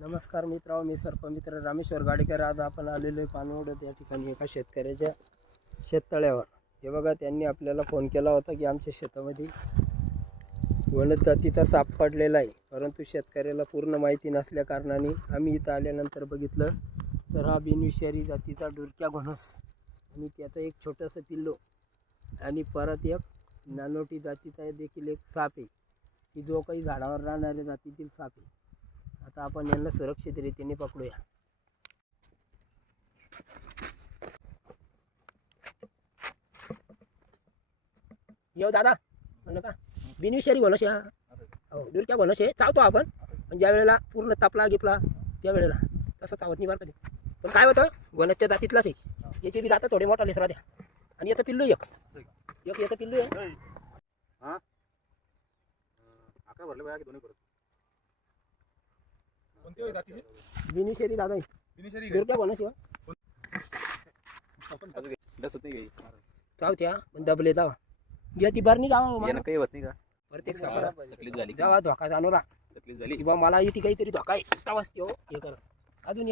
नमस्कार मित्रांनो मी सर्पमित्र रामेश्वर गाडेकर. आज आपण आलेलो आहे पानवडत या ठिकाणी एका शेतकऱ्याच्या शेततळ्यावर. हे बघा त्यांनी आपल्याला फोन केला होता की आमच्या शेतामध्ये वनज जातीचा साप पडलेला आहे. परंतु शेतकऱ्याला पूर्ण माहिती नसल्या कारणाने आम्ही इथं आल्यानंतर बघितलं तर हा बिनविषारी जातीचा डुरक्या घोणस आणि त्याचं एक छोटंसं पिल्लो आणि परत एक नानोटी जातीचा देखील एक साप आहे. की जो काही झाडावर राहणाऱ्या जातीतील साप आहे. आता आपण यांना सुरक्षित रीतीने पकडूया. येऊ दादा म्हणलं का? बिनविषारी वनश या. हो दुरक्या वनश आहे चावतो आपण. पण ज्या वेळेला पूर्ण तापला गिपला त्या वेळेला तसं चावत नाही बरं कधी पण काय होतं? वनसच्या जातीतलाच आहे. याचे बी दाता थोडे मोठा लेसरा द्या. आणि याचं पिल्लू एक. एक याचं पिल्लू आहे. अकरा भरले पाहिजे दोन्ही परत? कोणती जातीची? दादा चावत्या पण दबले जावा. घ्या ती बरणी जावा यानं काही होत नाही का? प्रत्येक सापाला तकलीफ झाली जावा धोका जाणूरा तकलीफ झाली. किंवा मला इथे काहीतरी धोका आहे. त्यो हे. कर. अजून